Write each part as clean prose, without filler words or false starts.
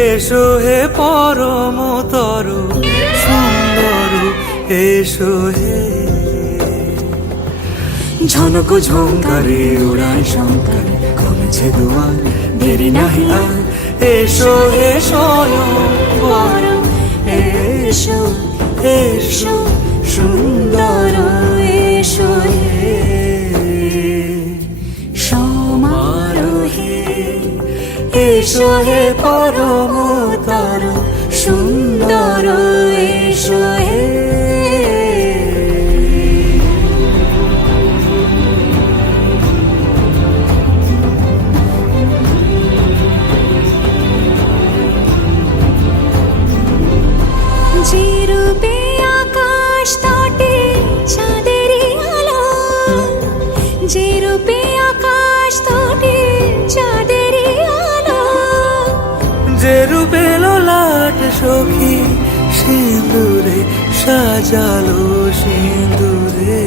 এসো হে পরমতর সুন্দর এসো হে। ঝনক ঝঙ্কারে উড়ায় শঙ্কারে কমেছে দুয়ার দেরি নাহি আর। এসো হে স্বয়ং বর এসো এসো সুন্দর এসো হে। সমারোহে এসো হে পরমতর সুন্দর এসো হে। যে রূপে আকাশ তটে চাঁদেরই আলো, যে রূপে আকাশ তটে চাঁদেরই আলো, যে রূপে ললাট সখী সিঁদুরে সাজালো সিঁদুরে।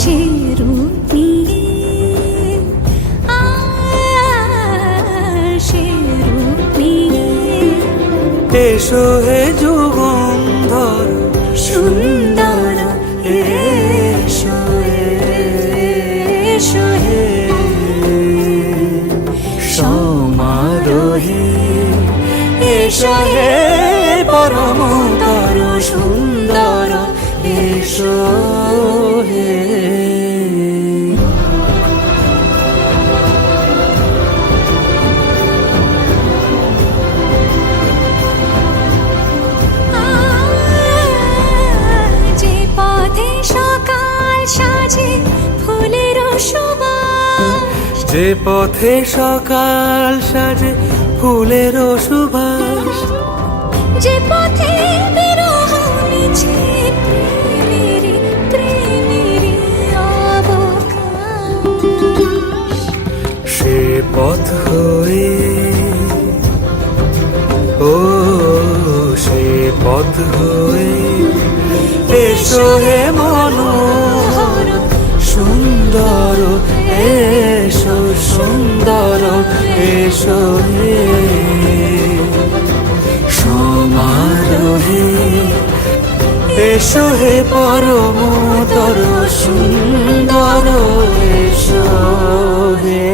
সে রূপ নিয়ে সে রূপ নিয়ে এসো হে যুগন্ধর সুন্দর এসো এসো হে। সমারোহে এসো হে পরমতর সুন্দর এসো হে। যে পথে সকাল সাজে ফুলের সুবাস, যে পথে বিরহ মিছে প্রেমের প্রেমের অবকাশ, সে পথ হয়ে ও সে পথ হয়ে এসো হে মনোহর সুন্দর এসো সুন্দর এসো হে। সমারোহে এসো হে পরমতর সুন্দর এসো হে।